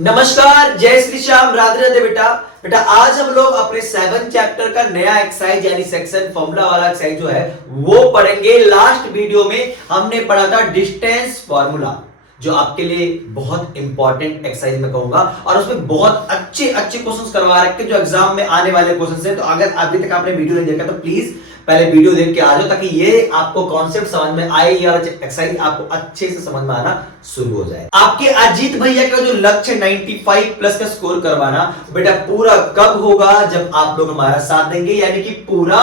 नमस्कार, जय श्री श्याम, राधे राधे। बेटा आज हम लोग अपने 7 चैप्टर का नया एक्सरसाइज यानी सेक्शन फॉर्मूला वाला एक्सरसाइज जो है वो पढ़ेंगे। लास्ट वीडियो में हमने पढ़ा था डिस्टेंस फॉर्मूला, जो आपके लिए बहुत इंपॉर्टेंट एक्सरसाइज मैं कहूंगा, और उसमें बहुत अच्छे क्वेश्चंस करवा रखे जो एग्जाम में आने वाले क्वेश्चंस हैं। तो अगर अभी तक आपने वीडियो नहीं देखा तो प्लीज पहले वीडियो देख के आ जाओ, ताकि ये आपको कॉन्सेप्ट समझ में आए या एक्सरसाइज आपको अच्छे से समझ में आना शुरू हो जाए। आपके अजीत भैया का जो लक्ष्य 95 प्लस का स्कोर करवाना, बेटा पूरा कब होगा? जब आप लोग हमारा साथ देंगे, यानी कि पूरा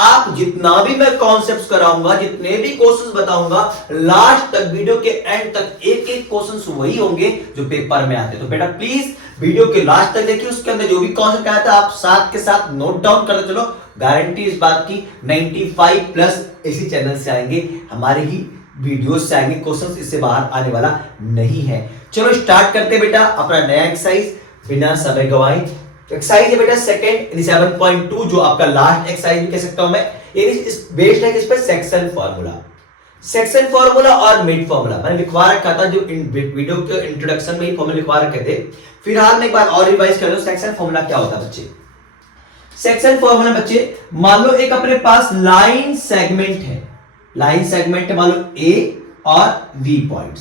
आप जितना भी मैं कॉन्सेप्ट्स कराऊंगा, जितने भी क्वेश्चंस बताऊंगा, लास्ट तक वीडियो के एंड तक एक क्वेश्चंस वही होंगे जो पेपर में आते हैं। तो बेटा प्लीज वीडियो के लास्ट तक देखिए, उसके अंदर जो भी कॉन्सेप्ट आया था आप साथ के साथ नोट डाउन करते चलो। गारंटी इस बात की 95 प्लस इसी चैनल से आएंगे, हमारे ही वीडियोस से आएंगे, क्वेश्चंस इससे बाहर आने वाला नहीं है। चलो स्टार्ट करते हैं बेटा अपना नया एक्सरसाइज बिना समय गवाए। एक्सरसाइज है बेटा सेकंड 7.2, जो आपका लास्ट एक्सरसाइज भी कह सकता हूं मैं। ये इस बेस्ड है किस पे? सेक्शन फार्मूला और मिड फार्मूला मैंने लिखवा रखा था, जो वीडियो के इंट्रोडक्शन में ही फॉर्मूला लिखवा रखे थे। फिलहाल मैं एक बार और रिवाइज कर दूं, सेक्शन फार्मूला क्या होता है बच्चे। सेक्शन फार्मूला बच्चे, मान लो एक अपने पास लाइन सेगमेंट है, मान लो ए और बी पॉइंट्स,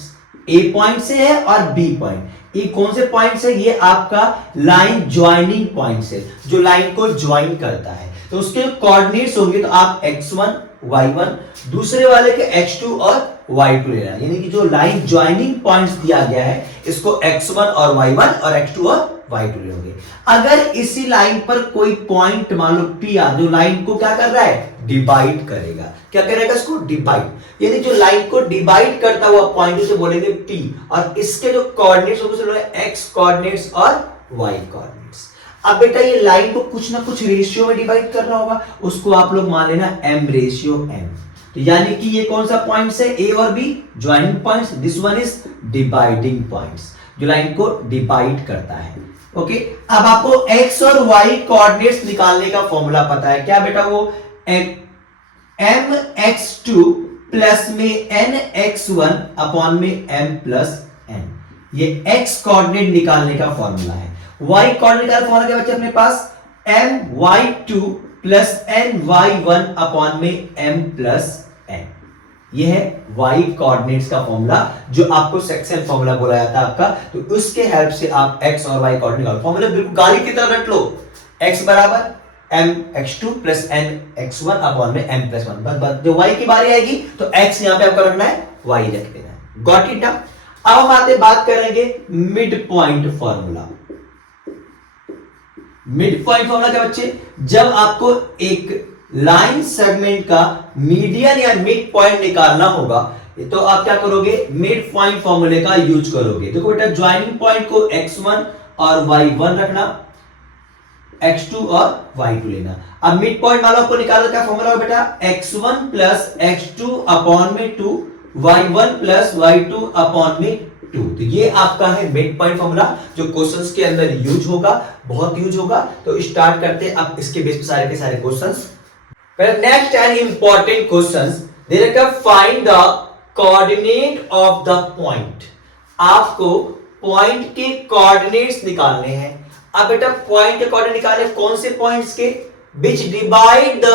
ए पॉइंट से है और बी पॉइंट। ये कौन से पॉइंट्स है? ये आपका लाइन ज्वाइनिंग पॉइंट्स है, जो लाइन को ज्वाइन करता है। तो उसके कोऑर्डिनेट्स होंगे, तो आप x1 y1, दूसरे वाले के x2 और y2 लेना, यानी कि जो लाइन ज्वाइनिंग पॉइंट्स दिया गया है इसको x1 और y1 और x2 और y2 लोगे। अगर इसी लाइन पर कोई पॉइंट मान लो p आ, जो लाइन को क्या कर रहा है? डिवाइड करेगा। क्या करेगा? इसको डिवाइड, यानी जो लाइन को डिवाइड करता हुआ पॉइंट उसे बोलेंगे p, और इसके जो कोऑर्डिनेट्स होंगे उसे बोलेंगे x कोऑर्डिनेट्स और y कोऑर्डिनेट्स। अब बेटा ये लाइन को कुछ ना कुछ रेशियो में डिवाइड कर रहा होगा, उसको आप लोग मान लेना m रेशियो n। तो यानी कि ये कौन सा पॉइंट्स है? a और b joining points, this one is dividing points, जो लाइन को डिवाइड करता है। ओके, अब आपको x और y कोऑर्डिनेट्स निकालने का फॉर्मूला पता है क्या बेटा? वो mx2 प्लस में nx1 अपॉन में m प्लस n, ये x कोऑर्डिनेट निकालने का फॉर्मूला है। y कोऑर्डिनेट का फॉर्मूला क्या बच्चे अपने पास? my2 प्लस ny1 अपॉन में m प्लस n, ये है y कोऑर्डिनेट्स का फॉर्मूला, जो आपको सेक्शन फॉर्मूला बोला जाता है आपका। तो उसके हेल्प से आप x और y कोऑर्डिनेट निकालो। फॉर्मूला बिल्कुल गाली की तरह रट लो, x बराबर mx2 प्लस nx1 अपॉन में m प्लस 1। बस जो y की बारी आएगी तो x यहां पे आपको रखना है, y रख देना है। Got it? अब हम आते बात करेंगे mid point formula. Mid point formula क्या बच्चे? जब आपको एक लाइन सेगमेंट का मीडियन या मिड पॉइंट निकालना होगा, तो आप क्या करोगे? मिड पॉइंट फॉर्मूले का यूज करोगे। देखो बेटा, ज्वाइनिंग पॉइंट को x1 और y1 रखना, x2 और y2 लेना। अब मिड पॉइंट मान लो आपको निकालने का फॉर्मूला होगा बेटा x1 प्लस x2 अपॉन में 2, y1 प्लस y2 अपॉन में 2। तो ये आपका है मिड पॉइंट फॉर्मूला, जो क्वेश्चंस के अंदर यूज होगा, बहुत यूज होगा। तो स्टार्ट करते हैं अब इसके बेस पे सारे के सारे questions. Next and important questions दे रखा, find the coordinate of the point. आपको पॉइंट के कोऑर्डिनेट्स निकालने हैं। अब बेटा पॉइंट के कोऑर्डिनेट निकाले, कौन से पॉइंट्स के? विच डिवाइड द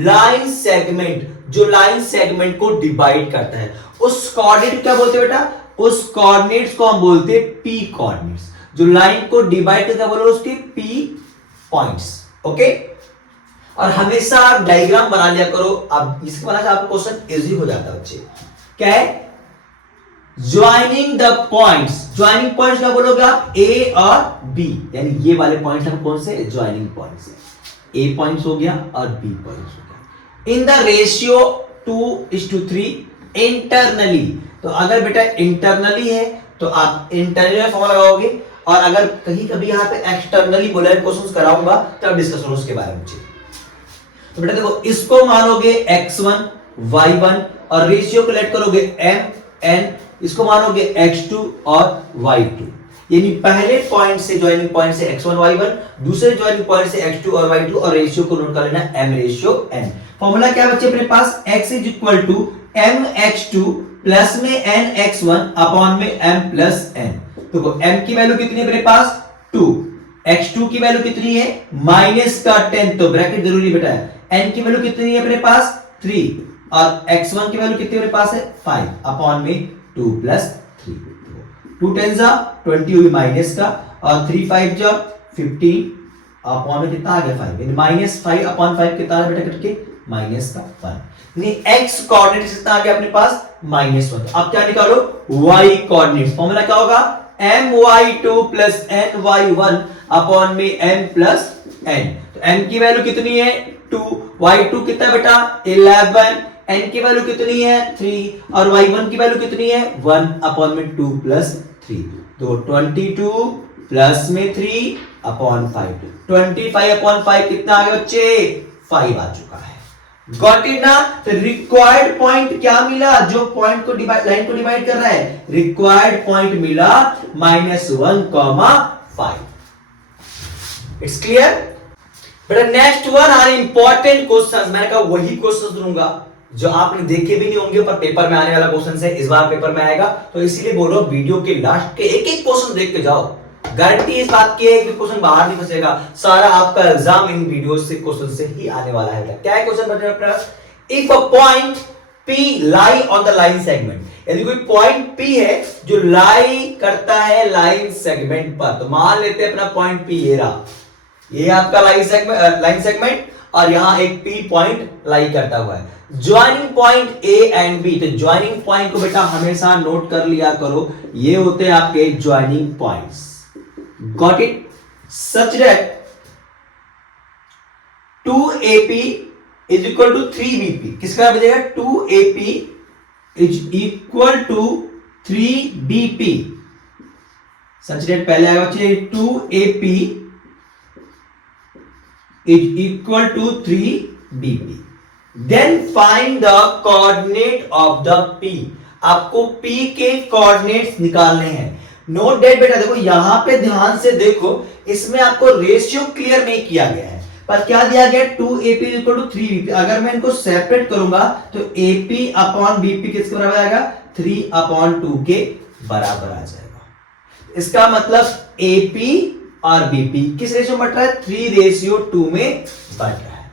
लाइन सेगमेंट, जो लाइन सेगमेंट को डिवाइड करता है। उस कोऑर्डिनेट क्या बोलते हैं बेटा? उस कोऑर्डिनेट्स को हम बोलते हैं p कोऑर्डिनेट्स, जो लाइन को डिवाइड करता है, बोलो उसके p पॉइंट्स। ओके, और हमेशा आप डायग्राम बना लिया करो। अब इसके बनाने से आपको क्वेश्चन इजी हो जाता है बच्चे। क्या है? Joining the points. Joining points क्या बोलोगे आप? a और b, यानी ये वाले पॉइंट्स हम कौन से? ज्वाइनिंग पॉइंट्स है। a पॉइंट्स हो गया और b पॉइंट्स हो गया, इन द रेशियो 2:3 इंटरनली। तो अगर बेटा इंटरनली है तो आप इंटरनली फॉर्मूला लगाओगे, और अगर कहीं कभी यहां पे एक्सटर्नली बोला क्वेश्चंस कराऊंगा तब डिस्कस करो उसके बारे में। तो बेटा देखो, इसको मानोगे x1 y1 और रेशियो को लेट करोगे m n, इसको मानोगे x2 और y2, यानी पहले पॉइंट से ज्वाइनिंग पॉइंट से x1 y1, दूसरे ज्वाइनिंग पॉइंट से x2 और y2, और रेशियो को नोट कर लेना m रेशियो n। फॉर्मूला क्या बच्चे अपने पास? x is equal to mx2 plus में nx1 अपॉन में m प्लस n। देखो m की वैल्यू कितनी है मेरे पास 2, x2 की वैल्यू कितनी है -10, तो ब्रैकेट जरूरी बेटा है। n की वैल्यू कितनी है मेरे पास 3 और x1 की वैल्यू कितनी मेरे पास है 5 अपॉन में 2 प्लस 3, 2 10 जा 20 हुई माइनस का और 3 5 जा 15 अपॉन में कितना आ गया 5, यानी -5 अपॉन 5 कितना आ बेटा कट के माइनस का 1, यानी x कोऑर्डिनेट कितना आ गया अपने पास -1। अब क्या निकालो y कोऑर्डिनेट, फॉर्मूला क्या होगा my2 प्लस ny1 अपॉन में m प्लस n। तो m की वैल्यू कितनी है 2, y2 कितना है बेटा 11, n की वैल्यू कितनी है 3 और y1 की वैल्यू कितनी है 1 अपॉन में 2 प्लस 3, तो 22 प्लस में 3 अपॉन 5, 25 अपॉन 5 कितना आ गया बच्चे 5 आ चुका है। गॉट इट ना। तो रिक्वायर्ड पॉइंट क्या मिला, जो पॉइंट को डिवाइड लाइन को डिवाइड कर रहा है, रिक्वायर्ड पॉइंट मिला -1,5। इट्स क्लियर बेटा। Next one are important questions, मैंने कहा वही क्वेश्चंस दूंगा जो आपने देखे भी नहीं होंगे पर पेपर में आने वाला क्वेश्चन है, इस बार पेपर में आएगा, तो इसीलिए बोल रहा हूं वीडियो के लास्ट के एक एक क्वेश्चन देख के जाओ। गारंटी इस बात की है कि क्वेश्चन बाहर नहीं फंसेगा, सारा आपका एग्जाम इन वीडियो से क्वेश्चन से ही आने वाला है। क्या है क्वेश्चन बता, if a point P lie on the line segment, यदि कोई पॉइंट P है जो लाई करता है लाइन सेगमेंट पर, तो मान लेते हैं अपना पॉइंट P ये रहा, ये आपका लाइन सेगमेंट और यहां एक P पॉइंट लाई करता हुआ है। Joining point A and B, तो ज्वाइनिंग पॉइंट को बेटा हमेशा नोट कर लिया करो, ये होते हैं आपके joining points. Got it? Such that 2AP is equal to 3BP, किसका बचेगा 2AP is equal to 3BP, such that पहले आएगा बच्चे 2AP is equal to 3BP, then find the coordinate of the P, आपको P के coordinates निकालने हैं। Note date बेटा, देखो यहां पे ध्यान से देखो, इसमें आपको रेशियो क्लियर नहीं किया गया है, पर क्या दिया गया 2AP इक्वल टू 3BP। अगर मैं इनको सेपरेट करूंगा तो AP अपॉन BP किसके बराबर आएगा 3 अपॉन 2 के बराबर आ जाएगा। इसका मतलब AP और BP किस रेशियो में बढ़ रहा है 3:2 में बढ़ रहा है,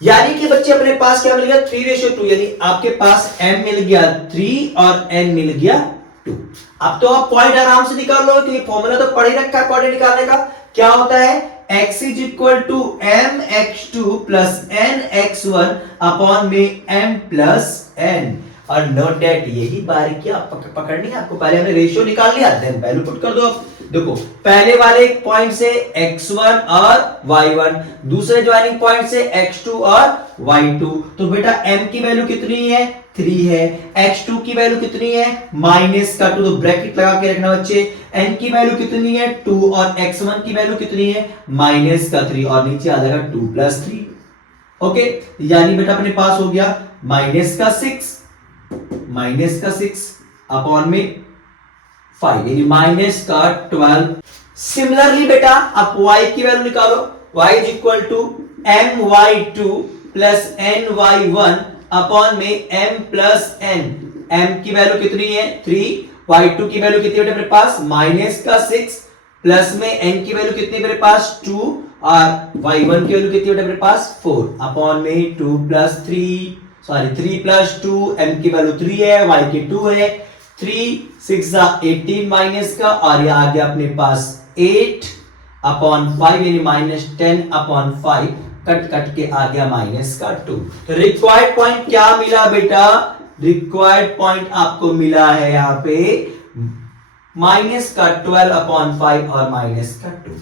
यानी कि बच्चे अपने पास क्या मिल गया 3:2, यानी आपके पास M मिल गया 3 और N मिल गया 2। अब तो आप पॉइंट आराम से निकाल लो क्योंकि फॉर्मूला तो पढ़ ही रखा है कोऑर्डिनेट निकालने का। क्या होता है x is equal to mx2 plus nx1 upon में m प्लस n, और नोट दैट यही बारीकियां पकड़नी है आपको। पहले हमने रेशियो निकाल लिया, देन वैल्यू पुट कर दो। देखो पहले वाले पॉइंट से x1 और y1, दूसरे ज्वाइनिंग पॉइंट से x2 और y2, तो बेटा m की वैल्यू कितनी है 3 है, x2 की वैल्यू कितनी है -2, तो ब्रैकेट लगा के रखना बच्चे। n की वैल्यू कितनी है 2 और x1 की वैल्यू कितनी है -3, और नीचे आ जाएगा 2 + 3। ओके, यानी बेटा अपने पास हो गया -6 अपॉन में 5, यानी -12। सिमिलरली बेटा आप y की वैल्यू निकालो, y is equal to my2 plus ny1 upon में m प्लस n। m की वैल्यू कितनी है 3, y2 की वैल्यू कितनी है मेरे पास -6 प्लस में n की वैल्यू कितनी है मेरे पास 2 और y1 की वैल्यू कितनी है मेरे पास 4 अपॉन में 2 + 3 + 2, m की वैल्यू 3 है, y की 2 है, 3 6 18 माइनस का, और यह आ गया अपने पास 8 अपॉन 5, यानी -10 अपॉन 5, कट के आ गया -2। तो रिक्वायर्ड पॉइंट क्या मिला बेटा, रिक्वायर्ड पॉइंट आपको मिला है यहाँ पे -12 अपॉन 5 और -2।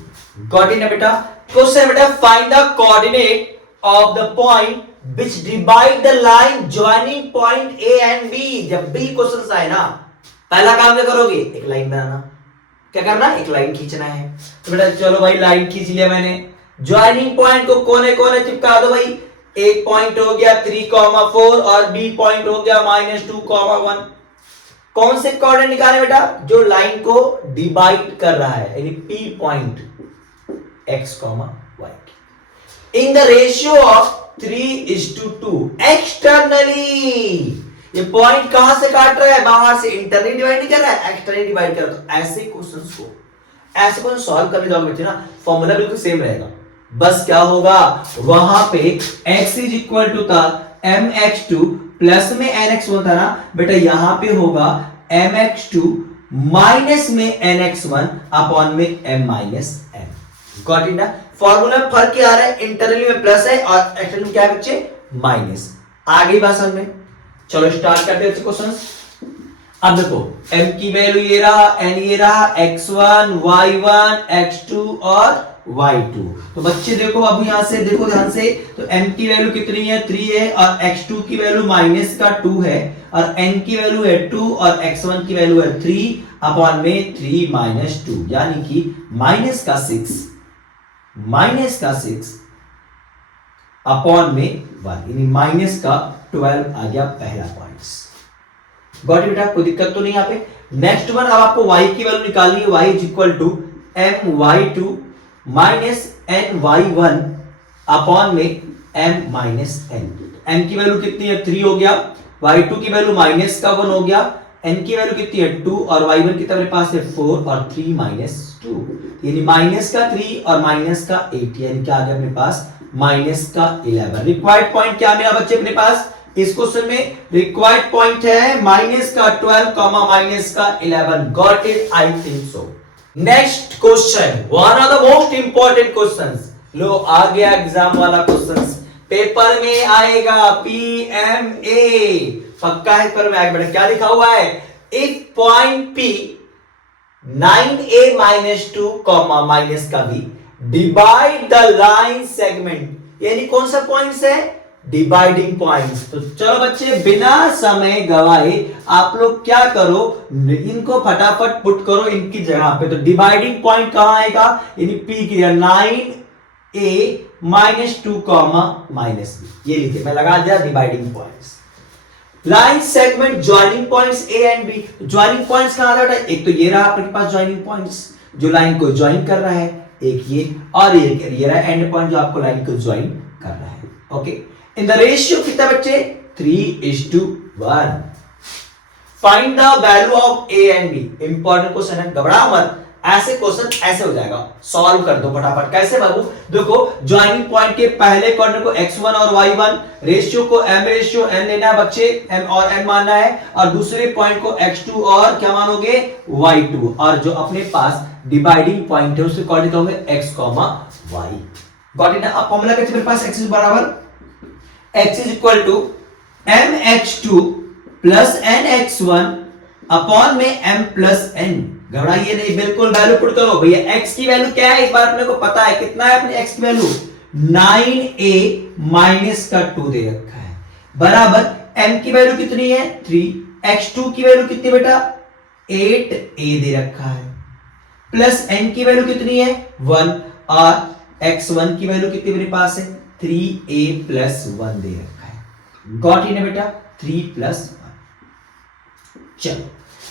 गॉट इट ना बेटा। क्वेश्चन बेटा, find the coordinate of the point which divide the line joining point A and B। जब भी क्वेश्चन आए ना, पहला काम क्या करोगे, एक लाइन बनाना। क्या करना, एक लाइन खींचना है। तो बेटा चलो भाई लाइन खींच लिया मैंने, ज्वाइनिंग पॉइंट को कोने कोने चिपका दो भाई। एक पॉइंट हो गया 3,4 और बी पॉइंट हो गया -2,1। कौन से कोऑर्डिनेट निकाले बेटा, जो लाइन को डिवाइड कर रहा है, यानी P point x, y in the ratio of 3:2 externally, ये पॉइंट कहां से काट रहा है, बाहर से, इंटरनली डिवाइड नहीं कर रहा है, एक्सटर्नली डिवाइड कर रहा है। तो ऐसे क्वेश्चन सॉल्व करने जाओगे बच्चे ना, फॉर्मूला बिल्कुल सेम रहेगा, बस क्या होगा वहां पे x इज इक्वल टू था mx2 प्लस में nx1 था ना बेटा, यहां पे होगा mx2 माइनस में nx1 अपॉन में m minus n। Got it ना, फॉर्मूला में फर्क क्या आ रहा है, इंटरनली में प्लस है और एक्सटर्नली में क्या है बच्चे, माइनस। आगे बात समझ में, चलो स्टार्ट करते हैं क्वेश्चंस। अब देखो m की वैल्यू ये रहा, n ये रहा, x1 y1 x2 और y2। तो बच्चे देखो अब यहां से देखो ध्यान से, तो m की वैल्यू कितनी है 3 है और x2 की वैल्यू माइनस का 2 है और n की वैल्यू है 2 और x1 की वैल्यू है 3 अपॉन में 3 माइनस 2 यानी कि माइनस का 6 अपॉन में 1 यानी माइनस का 12 आ गया पहला पॉइंट। गॉट इट बेटा, कोई दिक्कत तो नहीं यहाँ पे। नेक्स्ट वन, अब आपको y की वैल्यू निकालनी है, y is equal to my2 minus ny1 upon में m माइनस n। m की वैल्यू कितनी है 3 हो गया, y2 की वैल्यू माइनस का 1 हो गया, n की वैल्यू कितनी है 2 और y1 कितना मेरे पास है 4 और 3 माइनस 2 यानी माइनस का 3 और माइनस का 8 यानी क्या आ गया अपने पास माइनस का 11। रिक्वायर्ड पॉइंट क्या मेरा बच्चे अपने पास इस क्वेश्चन में, रिक्वायर्ड पॉइंट है माइनस का 12 कॉमा माइनस का 11। Got it, I think so. Next question, one of the most important questions, लो आ गया एग्जाम वाला क्वेश्चंस, पेपर में आएगा PMA, पक्का है पेपर में आएगा बेटा। क्या लिखा हुआ है, if point P 9a minus 2 comma minus का b divide the line segment, यानी कौन सा पॉइंट्स है, डिवाइडिंग पॉइंट्स। तो चलो बच्चे बिना समय गवाए आप लोग क्या करो, इनको फटाफट पुट करो इनकी जगह पे। तो डिवाइडिंग पॉइंट कहां आएगा, यानी P की जगह 9a minus 2 comma minus b, ये लिखे मैं लगा दिया dividing points. Line segment joining points A and B, joining points कहां आ रहा है, एक तो ये रहा आपके पास ज्वाइनिंग पॉइंट्स जो लाइन को ज्वाइन कर रहा है, एक ये और ये रहा एंड पॉइंट जो आपको लाइन को ज्वाइन कर रहा है। ओके, इन द रेशियो कितना बच्चे 3:1। Find the value of A and B, important question है, घबराओ मत, ऐसे क्वेश्चन ऐसे हो जाएगा, सॉल्व कर दो फटाफट। कैसे बाबू, देखो ज्वाइनिंग पॉइंट के पहले कॉर्नर को x1 और y1, रेशियो को m रेशियो n लेना है बच्चे, m और n मानना है, और दूसरे पॉइंट को x2 और क्या मानोगे y2, और जो अपने पास डिवाइडिंग पॉइंट है उसके कॉर्डिनेट होंगे x, y। Got it. अब फॉर्मूला कैसे मेरे पास x बराबर x is equal to mx2 plus nx1 upon में m प्लस n। घबराइए नहीं, बिल्कुल वैल्यू पुट करो भैया। x की वैल्यू क्या है इस बार अपने को पता है, कितना है अपने x की वैल्यू 9a माइनस का 2 दे रखा है, बराबर m की वैल्यू कितनी है 3, x2 की वैल्यू कितनी बेटा 8a दे रखा है, प्लस n की वैल्यू कितनी है 1 और x1 की वैल्यू कितनी मेरे पास है 3a प्लस 1 दे रखा है। गॉट इन है बेटा 3 प्लस 1। चलो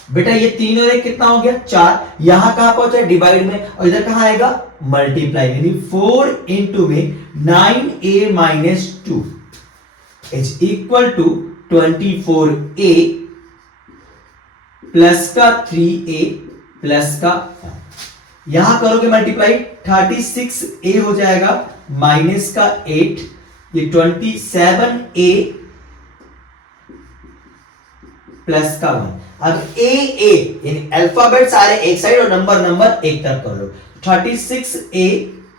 बेटा ये तीनों एक कितना हो गया 4, यहां कहां पहुंचा डिवाइड में, और इधर कहां आएगा मल्टीप्लाई, यानी 4 इंटू में 9a minus 2 is equal to 24a plus का 3a प्लस का 1। यहां करोगे मल्टीप्लाई 36a हो जाएगा माइनस का 8, ये 27a प्लस का 1। अब ए यानी अल्फाबेट सारे एक साइड और नंबर एक तरफ कर लो। 36a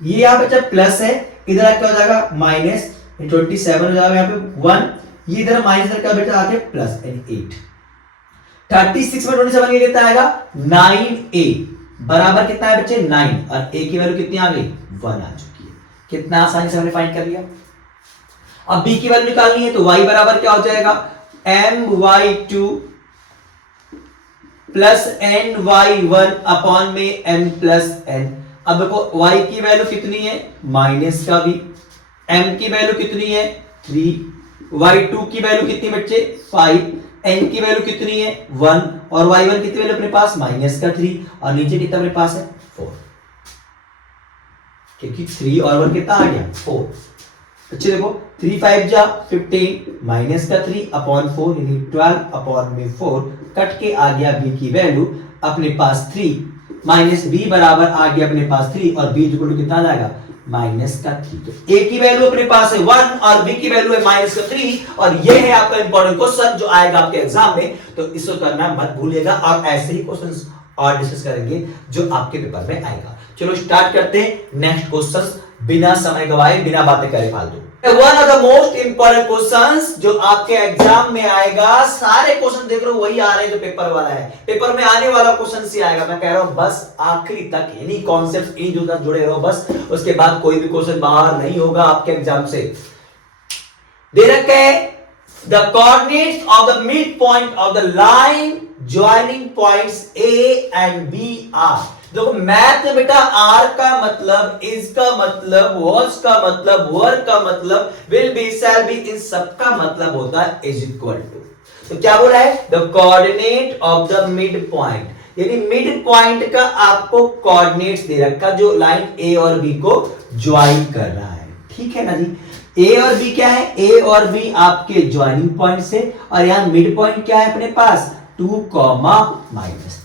ये यहां पे जब प्लस है, इधर क्या हो जाएगा माइनस, 27 हो जाएगा यहाँ पे 1, ये इधर माइनस का बेटा आके प्लस यानी 8। 36 में 27 ये कितना आएगा 9a बराबर कितना है बच्चे 9, और a की वैल्यू कितनी आ गई 1 आ चुकी है। कितना आसानी से हमने फाइंड कर लिया। अब b की वैल्यू निकालनी है, तो y बराबर क्या हो जाएगा my2 प्लस ny1 अपॉन में m प्लस n। अब देखो y की वैल्यू कितनी है माइनस का v, m की वैल्यू कितनी है 3, y2 की वैल्यू कितनी बच्चे 5, n की वैल्यू कितनी है 1 और y1 कितनी वैल्यू अपने पास माइनस का 3, और नीचे कितना अपने पास है 4, क्योंकि 3 और 1 कितना आ गया 4। अच्छे देखो 3 5 जा 15 माइनस का 3 अपॉन 4 यानी 12 अपॉन में 4 कट के आ गया b की वैल्यू अपने पास 3 माइनस b बराबर आ गया अपने पास 3 और b इक्वल टू कितना आ जाएगा माइनस का 3। तो a की वैल्यू अपने पास है 1 और b की वैल्यू है माइनस का 3 और ये है आपका इंपॉर्टेंट क्वेश्चन जो आएगा आपके एग्जाम में। तो इसको करना मत भूलिएगा और ऐसे ही क्वेश्चंस और डिस्कस करेंगे जो आपके पेपर में आएगा। चलो स्टार्ट करते हैं नेक्स्ट क्वेश्चन बिना समय गवाए बिना बातें करे फालतू। One of the most important questions जो आपके एग्जाम में आएगा, सारे क्वेश्चन देख रहे हो वही आ रहे हैं जो पेपर वाला है, पेपर में आने वाला क्वेश्चन ही आएगा। मैं कह रहा हूं बस आखिरी तक इन्हीं कॉन्सेप्ट इन जो तक जुड़े रहो बस, उसके बाद कोई भी क्वेश्चन बाहर नहीं होगा आपके एग्जाम से। दे रखे है the coordinates of the mid point of the line joining points A and B are. देखो मैथ में बेटा आर का मतलब, इज का मतलब, वॉज का मतलब, वर का मतलब, विल बी, शैल बी, इन सब का मतलब होता है इज इक्वल टू। तो क्या बोला है the coordinate of the mid point, यानी मिड पॉइंट का आपको कोऑर्डिनेट्स दे रखा जो लाइन ए और बी को ज्वाइन कर रहा है। ठीक है ना जी, ए और बी क्या है, ए और बी आपके ज्वाइनिंग पॉइंट से और यहां मिड पॉइंट क्या है अपने पास 2, -3।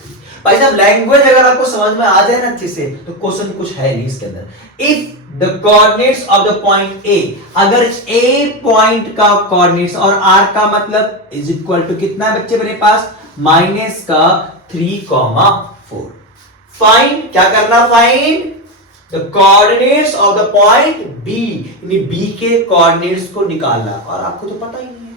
भाई साहब लैंग्वेज अगर आपको समझ में आ जाए ना अच्छे से तो क्वेश्चन कुछ है नहीं इसके अंदर। If the coordinates of the point A, अगर ए पॉइंट का कोऑर्डिनेट्स और आर का मतलब इज इक्वल टू कितना है बच्चे मेरे पास माइनस का 3, 4। फाइंड, क्या करना, find the coordinates of the point B, यानी बी के कोऑर्डिनेट्स को निकालना। और आपको तो पता ही नहीं है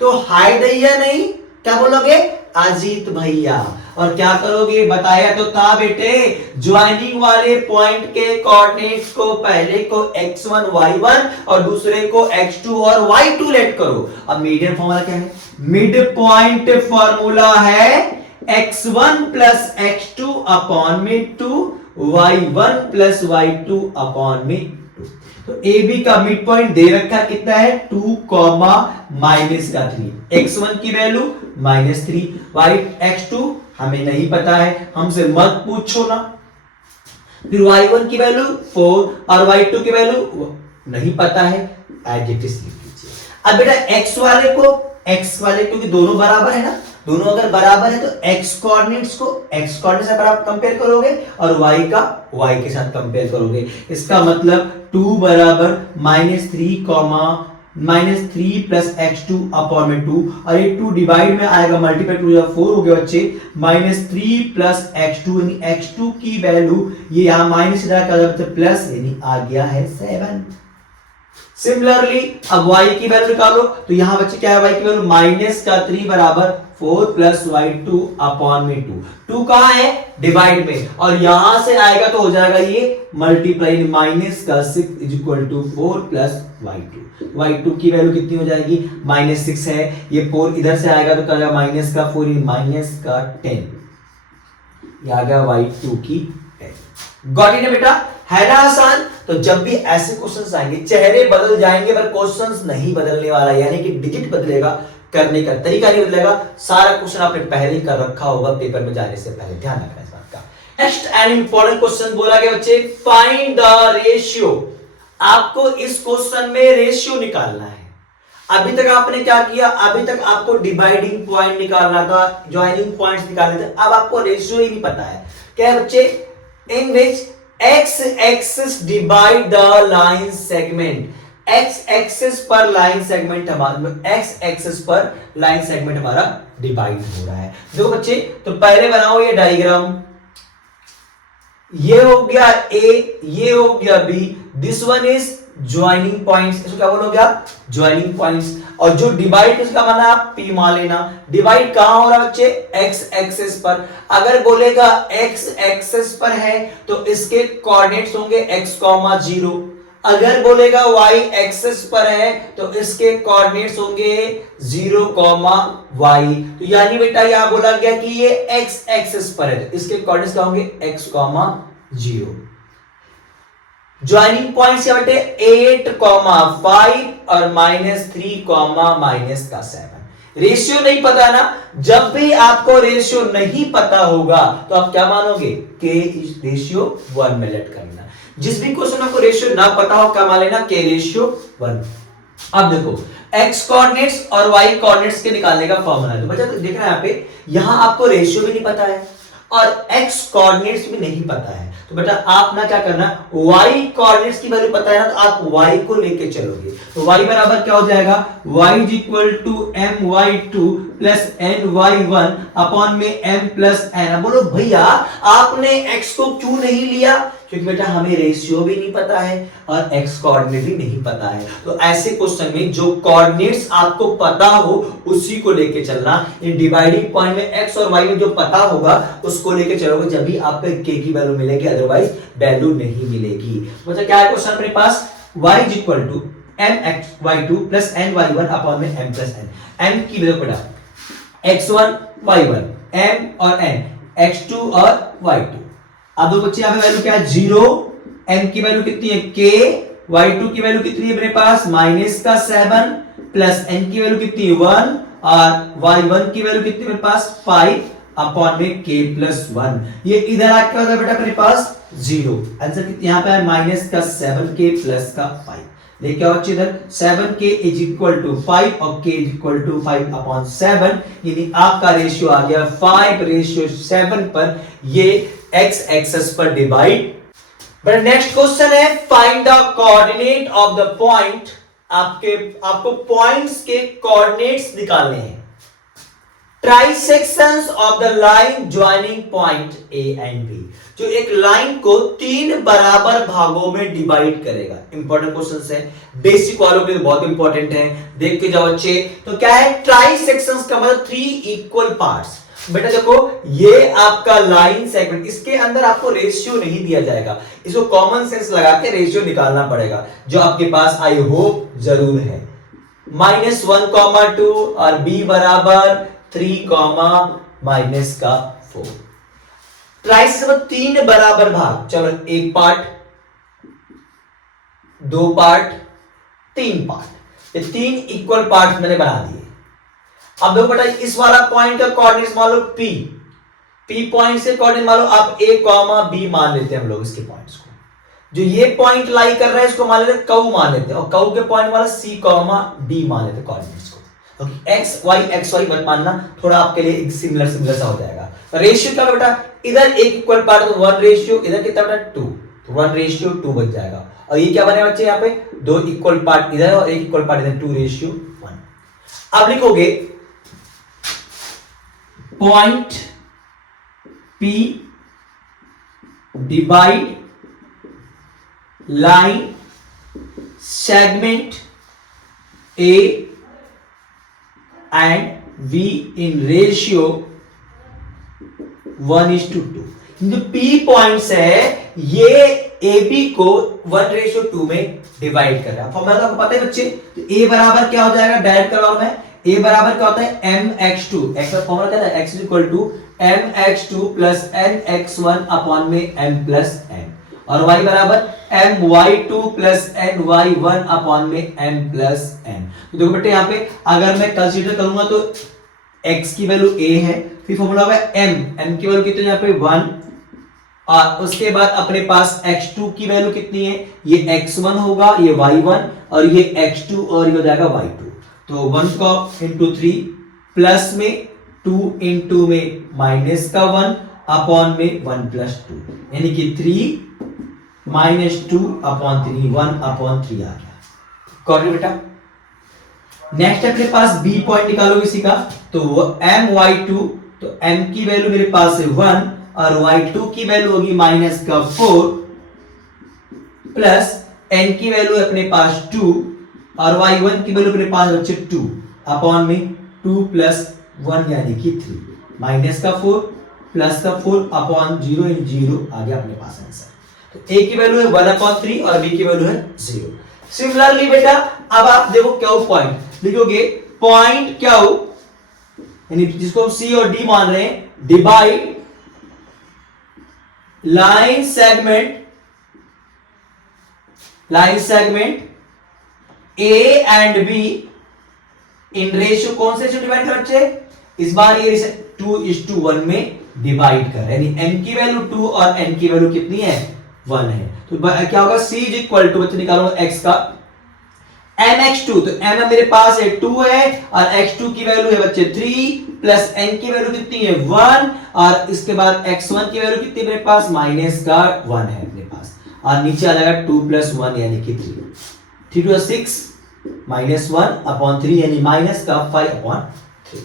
तो हाय दैया नहीं, क्या बोलोगे अजीत भैया। और क्या करोगे बताया तो था बेटे, ज्वाइनिंग वाले पॉइंट के कोऑर्डिनेट्स को पहले को x1 y1 और दूसरे को x2 और y2 लेट करो। अब मीडियन फॉर्मूला क्या है, मिड पॉइंट फॉर्मूला है x1 प्लस x2 अपॉन में 2, y1 प्लस y2 अपॉन में 2। तो ए बी का मिड पॉइंट दे रखा कितना है 2, माइनस का 3, x1 की वैल्यू -3, x2 हमें नहीं पता है, हमसे मत पूछो ना। फिर y1 की वैल्यू 4 और y2 की वैल्यू नहीं पता है, एडजेक्टिव्स लिख लीजिए। अब बेटा x वाले क्योंकि दोनों बराबर है ना, दोनों अगर बराबर है तो x कोऑर्डिनेट्स को x कोऑर्डिनेट से आप कंपेयर करोगे और y का y के साथ कंपेयर करोगे। इसका मतलब 2 बराबर -3 प्लस x2 अपॉन में 2 और ये 2 डिवाइड में आएगा, मल्टीप्लाई 2 या 4 हो गया बच्चे, -3 प्लस x2 यानी x2 की वैल्यू ये यहां माइनस का प्लस यानी आ गया है 7। सिमिलरली अब y की वैल्यू निकालो तो यहां बच्चे क्या है y की वैल्यू -3 बराबर 4 प्लस y2 अपॉन में 2 कहां है डिवाइड में और यहां से आएगा तो हो जाएगा ये multiply -6 is equal to 4 plus y2 की वैल्यू कितनी हो जाएगी -6 है, ये 4 इधर से आएगा तो करेगा -10, ये आ गया y2 की 10। गॉट इट बेटा, है ना आसान। तो जब भी ऐसे क्वेश्चंस आएंगे चेहरे बदल जाएंगे पर क्वेश्चंस नहीं बदलने वाला, यानी कि डिजिट बदलेगा, करने का तरीका नहीं बदलेगा। सारा क्वेश्चन आपने पहले ही कर रखा होगा पेपर में जाने से पहले, ध्यान रखना इस बात का। नेक्स्ट एंड इंपॉर्टेंट क्वेश्चन बोला गया बच्चे, फाइंड द रेशियो। आपको इस क्वेश्चन में रेशियो निकालना है। अभी तक आपने क्या किया, अभी तक आपको डिवाइडिंग पॉइंट निकालना था, ज्वाइनिंग पॉइंट्स निकालने थे, अब आपको रेशियो ही नहीं पता है। क्या है बच्चे, इन विच x axis divide the line segment, x axis पर लाइन सेगमेंट हमारा डिवाइड हो रहा है। देखो बच्चे तो पहले बनाओ ये डायग्राम, ये हो गया A, ये हो गया B, this one is joining points, इसको क्या बोलोगे आप ज्वाइनिंग पॉइंट्स। और जो डिवाइड उसका माना आप P मान लेना। डिवाइड कहां हो रहा है बच्चे, x एक्सिस पर। अगर बोलेगा x एक्सिस पर है तो इसके कोऑर्डिनेट्स होंगे x, 0। अगर बोलेगा y एक्सिस पर है तो इसके कोऑर्डिनेट्स होंगे 0, y। तो यानी बेटा यहां बोला गया कि ये x एक्सिस पर है तो इसके कोऑर्डिनेट्स क्या होंगे x, 0। ज्वाइनिंग पॉइंट्स क्या बेटे 8, 5 और -3, -7। रेशियो नहीं पता ना, जब भी आपको रेशियो नहीं पता होगा तो आप क्या मानोगे, के इज रेशियो 1 में लेट करना। जिस भी क्वेश्चन आपको रेशियो ना पता हो क्या मान लेना, के रेशियो 1। अब देखो एक्स कोऑर्डिनेट्स और वाई कोऑर्डिनेट्स के निकालने का फॉर्मूला है। तो बच्चा देखना यहाँ पे, यहां आपको रेशियो भी नहीं पता है और एक्स कोऑर्डिनेट्स भी नहीं पता है, तो बेटा आप ना क्या करना, y कोऑर्डिनेट्स की वैल्यू पता है ना, तो आप y को लेके चलोगे। तो y बराबर क्या हो जाएगा, y is equal to my2 plus ny1 upon में m प्लस n। बोलो भैया आपने x को क्यों नहीं लिया, क्योंकि बेटा हमें रेशियो भी नहीं पता है और x कोऑर्डिनेट भी नहीं पता है। तो ऐसे क्वेश्चन में जो कोऑर्डिनेट्स आपको पता हो उसी को लेके चलना। इन डिवाइडिंग पॉइंट में x और y में जो पता होगा उसको लेके चलोगे, जब भी आपको k की वैल्यू मिलेगी, अदरवाइज वैल्यू नहीं मिलेगी। मतलब क्या है क्वेश्चन अपने पास, y is equal to mxy2 plus ny1 upon में m प्लस n। m की वैल्यू बेटा x1 y1, m और n x2 और y2। अब दो बच्चे यहां पे वैल्यू क्या है, 0, m की वैल्यू कितनी है k, y2 की वैल्यू कितनी है मेरे पास -7 प्लस n की वैल्यू कितनी है 1 और y1 की वैल्यू कितनी है मेरे पास 5 अपॉन में k प्लस 1। ये इधर आके होगा बेटा मेरे पास 0। आंसर कितनी यहां पे है -7k प्लस का 5। देखिए बच्चे इधर 7k इज इक्वल टू 5 और k is equal to 5 upon 7, यानी आपका रेशियो आ गया 5:7 पर, ये x एक्सिस पर डिवाइड। बट नेक्स्ट क्वेश्चन है find the coordinate of the point. आपको पॉइंट्स के कोऑर्डिनेट्स निकालने हैं। Trisections of the line joining point A and B, जो एक लाइन को 3 बराबर भागों में डिवाइड करेगा। इंपॉर्टेंट क्वेश्चन है, बेसिक वालों के लिए बहुत इंपॉर्टेंट है, देख के जाओ बच्चे। तो क्या है ट्राइसेक्शंस का मतलब 3 इक्वल पार्ट्स। बेटा देखो ये आपका लाइन सेगमेंट, इसके अंदर आपको रेशियो नहीं दिया जाएगा, इसको कॉमन सेंस लगा के रेशियो निकालना पड़ेगा, जो आपके पास आई होप जरूर है। -1,2 और b बराबर 3, -4। ट्राइस में 3 बराबर भाग, चलो एक पार्ट, 2 पार्ट, 3 पार्ट, ये 3 इक्वल पार्ट मैंने बना दिए। अब देखो बेटा इस वाला पॉइंट का कोऑर्डिनेट्स मान लो p पॉइंट से कोऑर्डिनेट मान लो आप a, b मान लेते हैं हम लोग इसके पॉइंट्स को। जो ये पॉइंट लाई कर रहा है इसको मान लेते हैं कर्व मान लेते हैं, और कर्व के पॉइंट वाला c, d मान लेते हैं कोऑर्डिनेट्स को। ओके x y मत मानना, थोड़ा आपके लिए सिमिलर सा हो जाएगा। रेशियो क्या बेटा, इधर एक इक्वल पार्ट तो 1 रेशियो, इधर कितना बेटा 2, तो 1:2 बच जाएगा। और ये क्या बने बच्चे यहाँ पे 2 इक्वल पार्ट इधर और 1 इक्वल पार्ट इधर, 2:1। अब लिखोगे point P divide line segment A and V in ratio 1:2। जो P पॉइंट्स है ये AB को 1:2 में डिवाइड कर रहा है। फॉर्मूला आपको पता है बच्चे, तो A बराबर क्या हो जाएगा, डायरेक्ट करवाऊं मैं, A बराबर क्या होता है mx2, x का फॉर्मूला क्या है, x equal to mx2 plus nx1 upon में m प्लस n, और y बराबर my2 प्लस ny1 अपॉन में m प्लस n। तो देखो बेटे यहाँ पे अगर मैं कंसीडर करूंगा तो x की वैल्यू a है, फिर फॉर्मूला होगा m की वैल्यू कितनी यहाँ पे 1, और उसके बाद अपने पास x2 की वैल्यू कितनी है, ये x1 होगा, ये y1 और ये x2 और ये हो जाएगा y2। तो 1 का इंटू 3 प्लस में 2 इंटू में माइनस का 1 अपॉन में 1 प्लस 2, यानी कि 3 -2 अपॉन 3, 1 अपॉन 3 आ गया। कॉर्डिनेट बेटा नेक्स्ट अपने पास बी पॉइंट निकालोगे इसी का, तो my2, तो m की वैल्यू मेरे पास है 1 और y2 की वैल्यू होगी -4 प्लस n की वैल्यू अपने पास 2 और y1 की वैल्यू अपने पास बच्चे 2 अपॉन में 2 प्लस 1 यानी कि 3, -4 प्लस का 4 अपॉन 0 इन 0 आ गया अपने पास आंसर। तो a की वैल्यू है 1/3 और b की वैल्यू है 0। सिमिलरली बेटा अब आप देखो क्या पॉइंट लिखोगे, पॉइंट क्या हो यानी जिसको हम c और d मान रहे हैं, divide line segment A and B in ratio कौन से डिवाइड कर बच्चे, इस बार ये 2:1 में डिवाइड कर, यानी m की वैल्यू 2 और n की वैल्यू कितनी है 1 है। तो क्या होगा c इज इक्वल टू, बच्चे निकालो x का mx2, तो m मेरे पास है 2 है और x2 की वैल्यू है बच्चे 3 प्लस n की वैल्यू कितनी है 1 और इसके बाद x1 की वैल्यू कितनी मेरे पास माइनस का 1 है अपने पास, और नीचे आ जाएगा 2 प्लस 1 यानी कि 3 2 6 माइनस 1 अपॉन 3 यानी माइनस का 5 अपॉन 3।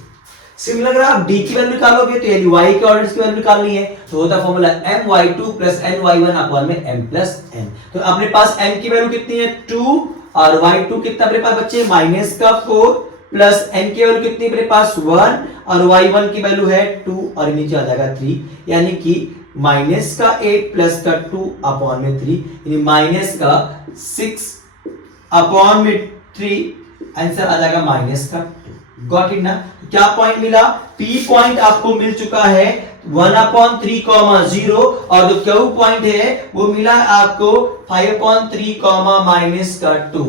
सिमिलर अगर आप d की वैल्यू निकालोगे तो यानी y के ऑर्डर्स की वैल्यू निकालनी है, तो होता formula my2 plus ny1 upon में m प्लस n। तो अपने पास m की वैल्यू कितनी है 2 और y2 कितना अपने पास बच्चे माइनस का 4 प्लस n की वैल्यू कितनी अपने पास 1 और y1 की वैल्यू है 2 और नीचे आ जाएगा 3 यानी कि माइनस का 8 प्लस का 2 अपॉन में 3 यानी माइनस का 6 अपॉन में 3, आंसर आ जाएगा माइनस का 2। गॉट इट ना। तो क्या पॉइंट मिला, P पॉइंट आपको मिल चुका है 1/3, 0 और जो Q पॉइंट है वो मिला आपको 5/3, माइनस का 2।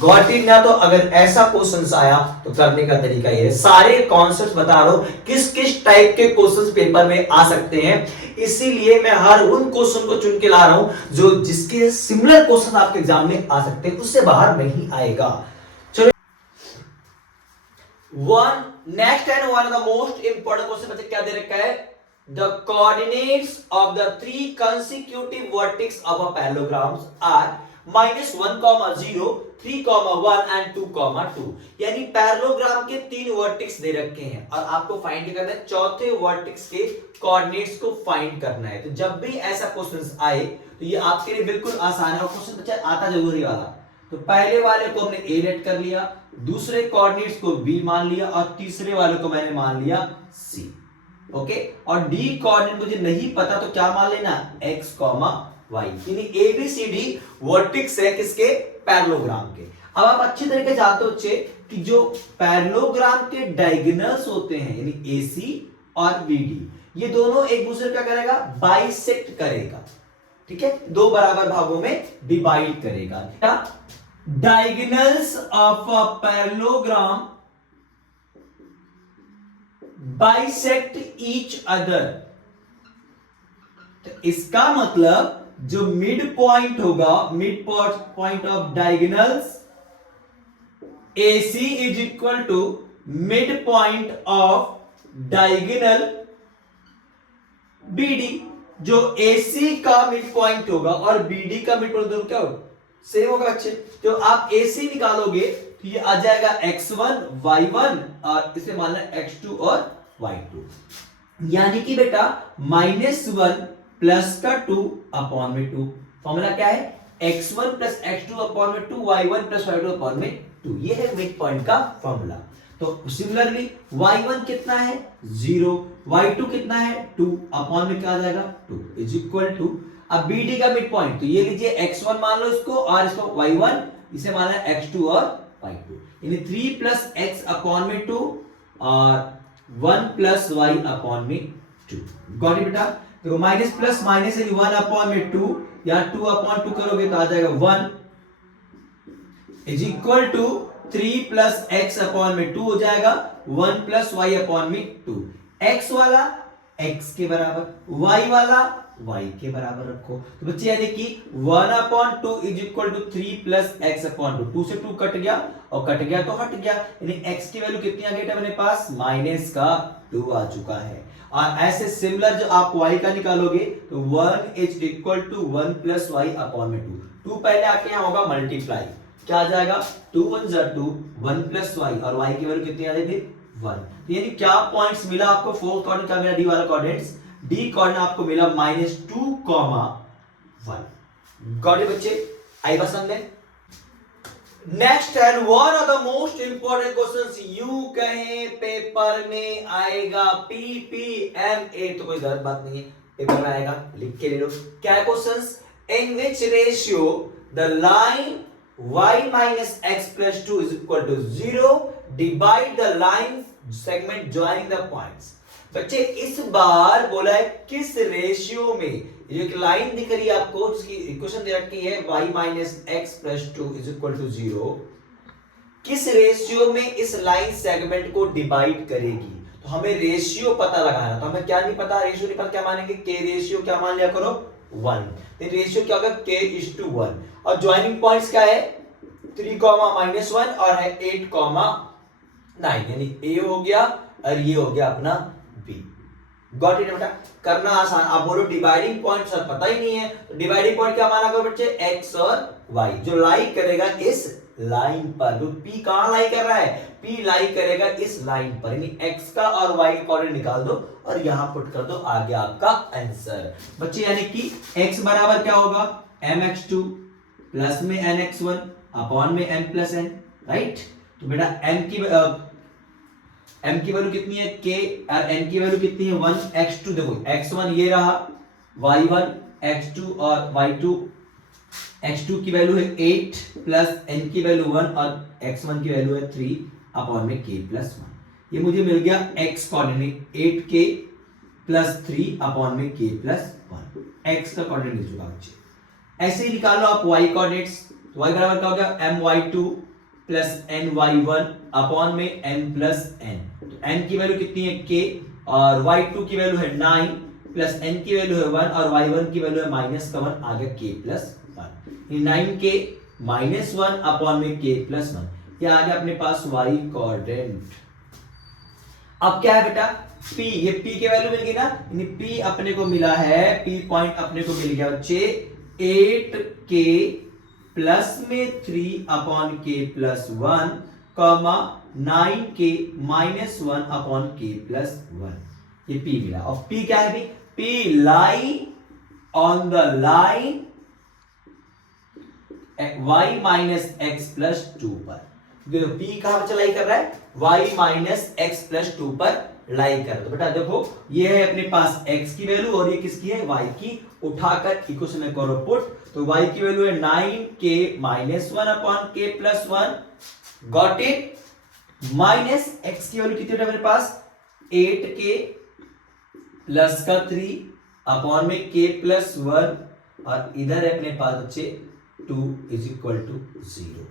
गॉट इट ना। तो अगर ऐसा क्वेश्चन आया तो करने का तरीका ये है, सारे कॉन्सेप्ट बता रहा हूं किस किस टाइप के क्वेश्चंस पेपर में आ सकते हैं, इसीलिए मैं हर उन क्वेश्चन को चुन के ला रहा हूं जो जिसके सिमिलर क्वेश्चन आपके एग्जाम में आ सकते हैं, उससे बाहर नहीं आएगा। चलो next and one of the most important question बच्चे क्या दे रखा है, the coordinates of the three consecutive vertices of a parallelogram are -1, 0, 3, 1 and 2, 2। यानी पैरेललोग्राम के 3 वर्टेक्स दे रखे हैं और आपको फाइंड करना है चौथे वर्टेक्स के कोऑर्डिनेट्स को फाइंड करना है। तो जब भी ऐसा क्वेश्चन आए तो ये आपके लिए बिल्कुल आसान है और क्वेश्चन बच्चा आता जरूरी वाला। तो पहले वाले को हमने a लेट कर लिया, दूसरे कोऑर्डिनेट्स को b मान लिया और तीसरे वाले को मैंने मान लिया c। ओके और डी कोऑर्डिनेट मुझे नहीं पता तो क्या मान लेना x, y, यानी ABCD वर्टेक्स है किसके पैरेललोग्राम के। अब आप अच्छी तरीके जानते हो बच्चे कि जो पैरेललोग्राम के डायगोनल्स होते हैं यानी AC और BD, ये दोनों एक दूसरे का करेगा बाइसेक्ट करेगा, ठीक है, दो बराबर भागों में डिवाइड करेगा। क्या diagonals of a parallelogram bisect each other, तो इसका मतलब जो मिड पॉइंट होगा, mid point of diagonals AC is equal to mid point of diagonal BD। जो AC का मिड पॉइंट होगा और BD का मिड पॉइंट क्या होगा, सेम होगा बच्चे। जो आप AC निकालोगे तो ये आ जाएगा x1, y1 और इसे मानना x2 और y2, यानी कि बेटा -1 प्लस का 2 अपॉन में 2। फॉर्मूला क्या है x1 प्लस x2 अपॉन में 2, y1 प्लस y2 अपॉन में 2, ये है मिड पॉइंट का फॉर्मूला। तो सिमिलरली y1 कितना है 0, y2 कितना है 2 अपॉन में क्या आ जाएगा 2 इज इक्वल टू, अब BD का मिड पॉइंट तो ये लीजिए x1 मान लो इसको और इसको y1, इसे माना x2 और y2, यानी 3 प्लस x अपॉन में 2 और 1 प्लस y अपॉन में 2। गॉट इट बेटा। देखो माइनस प्लस माइनस यानी 1 अपॉन में 2 या 2 अपॉन 2 करोगे तो आ जाएगा 1 is equal to 3 plus x upon में 2 हो जाएगा 1 प्लस y अपॉन में 2। x वाला x के बराबर, y वाला y के बराबर रखो। तो बच्चे यानी कि 1 upon 2 is equal to 3 plus x upon 2, 2 से 2 कट गया और कट गया तो हट गया, यानी x की वैल्यू कितनी आ गई अपने पास माइनस का 2 आ चुका है। और ऐसे सिमिलर जो आप y का निकालोगे तो 1 is equal to 1 plus y upon में 2, 2 पहले आके यहां होगा मल्टीप्लाई, क्या आ जाएगा 2 1 2, 1 प्लस y और y की वैल्यू कितनी आ जाएगी 1। तो यानी क्या पॉइंट्स मिला आपको, फोर्थ कोऑर्डिनेट का मिला डी वाला कोऑर्डिनेट्स, डी कोऑर्डिनेट आपको मिला -2, 1। गॉट इट बच्चे, आई बात समझ में। Next and one of the most important questions you कहें पेपर में आएगा PPMA, तो कोई गलत बात नहीं है, पेपर में आएगा, लिख के ले लो। क्या है questions, in which ratio the line y minus x plus 2 is equal to 0 divide the line segment joining the points। बच्चे इस बार बोला है किस रेशियो में, ये एक लाइन दिख रही है आपको जिसकी इक्वेशन दे रखी है y minus x plus 2 is equal to 0, किस रेशियो में इस लाइन सेगमेंट को डिवाइड करेगी। तो हमें रेशियो पता लगाना, तो हमें क्या नहीं पता, रेशियो नहीं पता, क्या मानेंगे के रेशियो, क्या मान लिया करो 1। तो रेशियो क्या होगा k:1 और ज्वाइनिंग पॉइंट्स क्या है 3,-1 और है 8,9 यानी a हो गया और ये हो गया अपना b। गॉट इट बेटा, करना आसान। आप बोलो डिवाइडिंग पॉइंट सर पता ही नहीं है, तो डिवाइडिंग पॉइंट क्या माना करो बच्चे x और y, जो लाई करेगा इस लाइन पर। जो p कहां लाई कर रहा है, p लाई करेगा इस लाइन पर, यानी x का और y का कोऑर्डिनेट निकाल दो और यहां पुट कर दो, आ गया आपका आंसर बच्चे। यानी कि x बराबर क्या होगा mx2 प्लस में nx1 अपॉन में m प्लस n, राइट। तो बेटा m की वैल्यू कितनी है k और n की वैल्यू कितनी है 1, x2 देखो x1 ये रहा, y1 x2 और y2, x2 की वैल्यू है 8 प्लस n की वैल्यू 1 और x1 की वैल्यू है 3 अपॉन में k प्लस 1। ये मुझे मिल गया x coordinate 8k plus 3 upon में k प्लस 1, x का कोऑर्डिनेट मिल चुका बच्चे। ऐसे ही निकाल लो आप y कोऑर्डिनेट्स, तो y बराबर क्या हो गया my2 प्लस ny1 अपॉन में m प्लस n। तो n की वैल्यू कितनी है k और y2 की वैल्यू है 9 प्लस n की वैल्यू है 1 और y1 की वैल्यू है -1, आ गया k प्लस 1। 9k -1 अपॉन में k प्लस 1, ये आ गया अपने पास y कोऑर्डिनेट। अब क्या है बेटा p, ये p की वैल्यू मिल गई ना, यानी p अपने को मिला है, p पॉइंट अपने को मिल गया बच्चे 8k प्लस में 3 upon k plus 1 comma 9k -1 upon k plus 1, ये p मिला। और p क्या है, p lie on the line y minus x plus 2 पर। देखो p कहां पर लाई कर रहा है, y माइनस x प्लस 2 पर लाई कर। तो बेटा देखो ये है अपने पास x की वैल्यू और ये किसकी है y की, उठाकर इक्वेशन में करो पुट, तो y की वैल्यू है 9k -1 upon k plus 1, got it, minus x की वैल्यू कितनी है मेरे पास 8k प्लस का 3 अपॉन में k प्लस 1 और इधर है अपने पास बच्चे 2 इज इक्वल टू 0।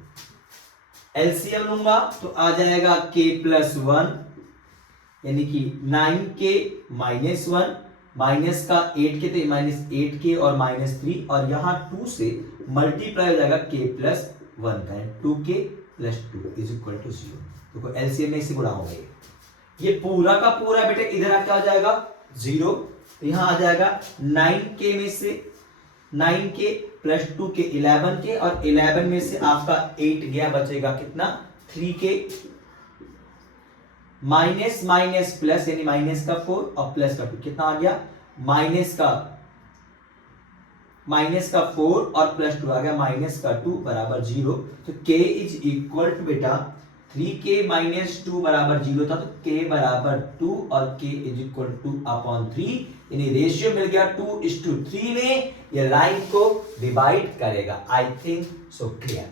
एलसीएम लूंगा तो आ जाएगा k प्लस 1 यानी कि 9k -1 माइनस का 8k तो -8k और -3 और यहां 2 से मल्टीप्लाई हो जाएगा k प्लस 1 का, 2k plus 2 is equal to 0। देखो एलसीएम में इसे गुणा हो गई, ये पूरा का पूरा बेटे इधर क्या हो जाएगा 0, तो यहां आ जाएगा 9k में से 9k प्लस 2k 11k और 11 में से आपका 8 गया, बचेगा कितना 3k, माइनस माइनस प्लस यानी माइनस का 4 और प्लस का 2, कितना आ गया माइनस का 4 और प्लस 2 आ गया माइनस का 2 बराबर 0। तो k इज इक्वल टू बेटा 3k माइनस 2 बराबर 0 था, तो k बराबर 2 और k is equal two upon 3, यानी रेशियो मिल गया 2:3 में, ये लाइन को डिवाइड करेगा। आई think so clear.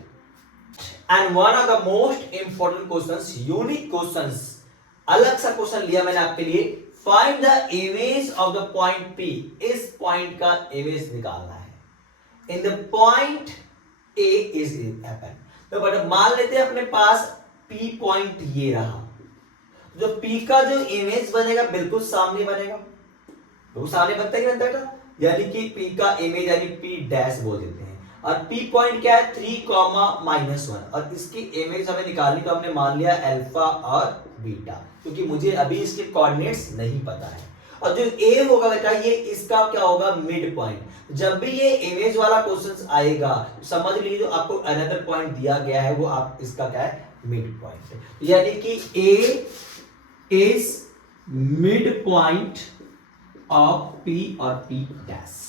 And one of the most important questions, unique questions, अलग सा क्वेश्चन लिया मैंने आपके लिए, find the image of the point P, इस पॉइंट का इमेज निकालना है in the point A is happen. तो बट मान लेते हैं अपने पास P पॉइंट ये रहा, जो P का जो इमेज बनेगा बिल्कुल सामने बनेगा, तो सामने बनता ही बनता है, यानी कि P का इमेज यानी P डैश बोल देते हैं। और P पॉइंट क्या है 3,-1 और इसकी इमेज हमें निकालनी, तो हमने मान लिया अल्फा और बीटा, क्योंकि मुझे अभी इसके कोऑर्डिनेट्स नहीं पता है। और जो A होगा बेटा ये इसका क्या होगा मिड पॉइंट। जब भी ये इमेज वाला क्वेश्चन आएगा समझ लीजिए जो आपको अनदर पॉइंट दिया गया है वो आप इसका क्या है मिड पॉइंट, यानी कि A is mid point of P और P डैश।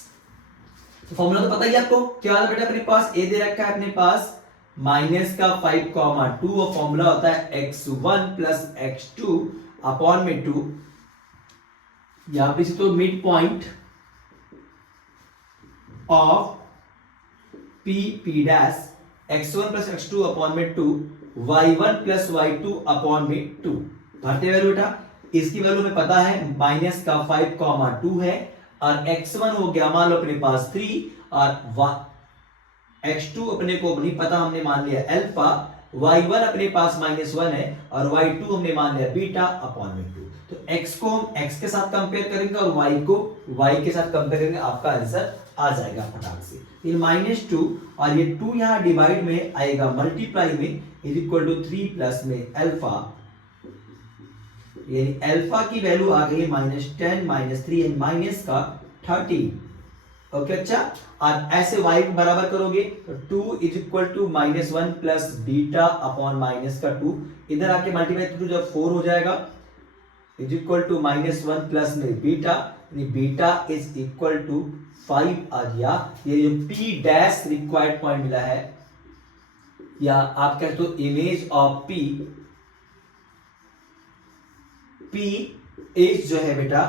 तो फॉर्मूला तो पता ही आपको क्या है बेटा, अपने पास A दे रखा है अपने पास माइनस का 5,2 और फॉर्मूला होता है x1 प्लस x2 अपॉन में 2, यहां पे तो mid point of P dash x1 plus x2 upon में 2, y1 प्लस y2 अपॉन में 2। भरते वैल्यू बेटा इसकी वैल्यू में पता है माइनस का 5,2 है और x1 हो गया मान लो अपने पास 3 और x2 अपने को नहीं पता, हमने मान लिया अल्फा, y1 अपने पास -1 है और y2 हमने मान लिया बीटा अपॉन में 2। तो x को हम x के साथ कंपेयर करेंगे और y को y के साथ कंपेयर करेंगे, आपका आंसर आ जाएगा फटाक से। फिर -2 और ये 2 यहाँ डिवाइड में आएगा मल्टीप्लाई में, इज इक्वल टू 3 प्लस में अल्फा, यानी अल्फा की वैल्यू आ गई -10 -3 एंड माइनस का 13। ओके अच्छा, और ऐसे y को बराबर करोगे तो 2 is equal to -1 plus beta upon minus का 2, इधर आके मल्टीप्लाई टू जब 4 हो जाएगा, इज इक्वल टू -1 प्लस में beta, beta is equal to 5 आ गया। ये जो p डैश रिक्वायर्ड पॉइंट मिला है, या आप कहते हो इमेज ऑफ p इज जो है बेटा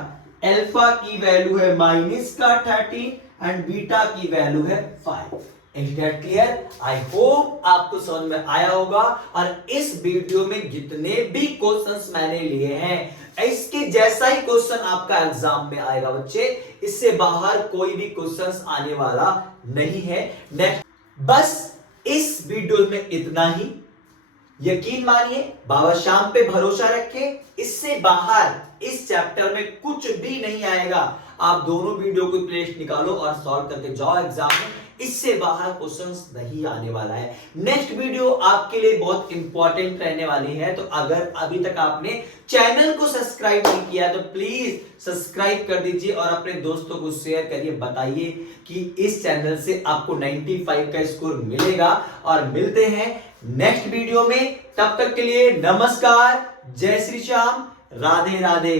अल्फा की वैल्यू है माइनस का 13 एंड बीटा की वैल्यू है 5। Is that clear? I hope आपको समझ में आया होगा। और इस वीडियो में जितने भी क्वेश्चंस मैंने लिए हैं, इसके जैसा ही क्वेश्चन आपका एग्जाम में आएगा बच्चे, इससे बाहर कोई भी क्वेश्चंस आने वाला नहीं है। नेक्स्ट, बस इस वीडियो में इतना ही। यकीन मानिए, बाबा श्याम पे भरोसा रखें, इससे बाहर इस चैप्टर में कुछ भी नहीं आएगा। आप दोनों वीडियो को प्लेलिस्ट निकालो और सॉल्व करके जाओ एग्जाम में, इससे बाहर क्वेश्चंस नहीं आने वाला है। नेक्स्ट वीडियो आपके लिए बहुत इंपॉर्टेंट रहने वाली है, तो अगर अभी तक आपने चैनल को सब्सक्राइब नहीं किया तो प्लीज सब्सक्राइब कर दीजिए और अपने दोस्तों को शेयर करिए, बताइए कि इस चैनल से आपको 95 का स्कोर मिलेगा। और मिलते हैं नेक्स्ट वीडियो में, तब तक के लिए नमस्कार, जय श्री श्याम, राधे राधे।